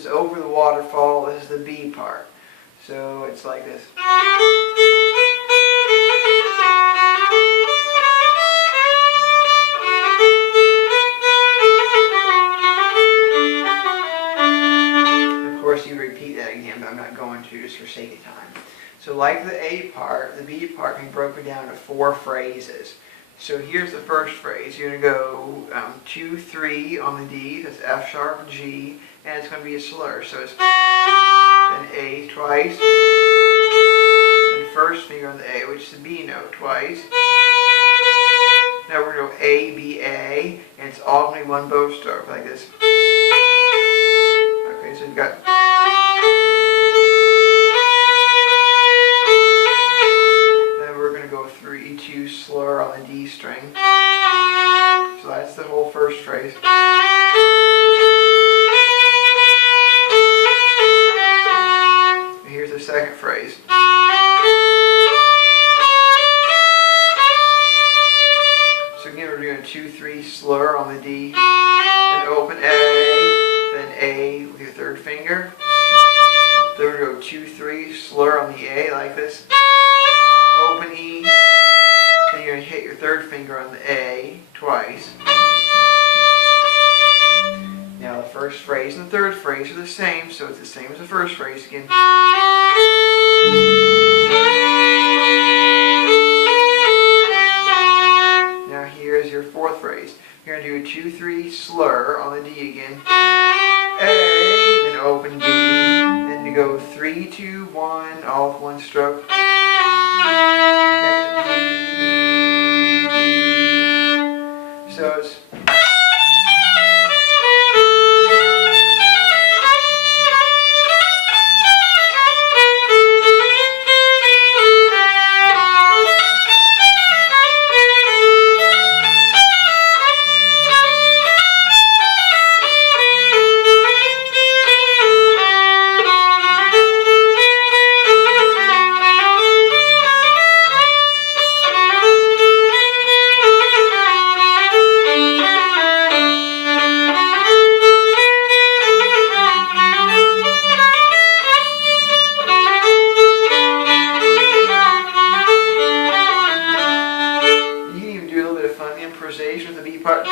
is over the waterfall. This is the B part. So it's like this. Of course, you repeat that again, but I'm not going to just for sake of time. So like the A part, the B part can be broken down to 4 phrases. So here's the first phrase. You're going to go 2, 3 on the D, that's F sharp, G, and it's going to be a slur. So it's then A twice, and first finger on the A, which is the B note, twice. Now we're going to go A, B, A, and it's all going to be one bow stroke, like this. Okay, so you've got... Then we're going to go 3, 2 slur on the D string. So that's the whole first phrase. Here's the second phrase. So again, we're doing a 2, 3 slur on the D, then open A, then A with your third finger. Then we're going to go 2, 3 slur on the A like this. Open E, then you're going to hit your third finger on the A twice. Now the first phrase and the third phrase are the same, so it's the same as the first phrase again. Now here's your fourth phrase. You're going to do a 2, 3 slur on the D again. A, then open D, then you go 3, 2, 1, all with one stroke. So it's... improvisation with the B part.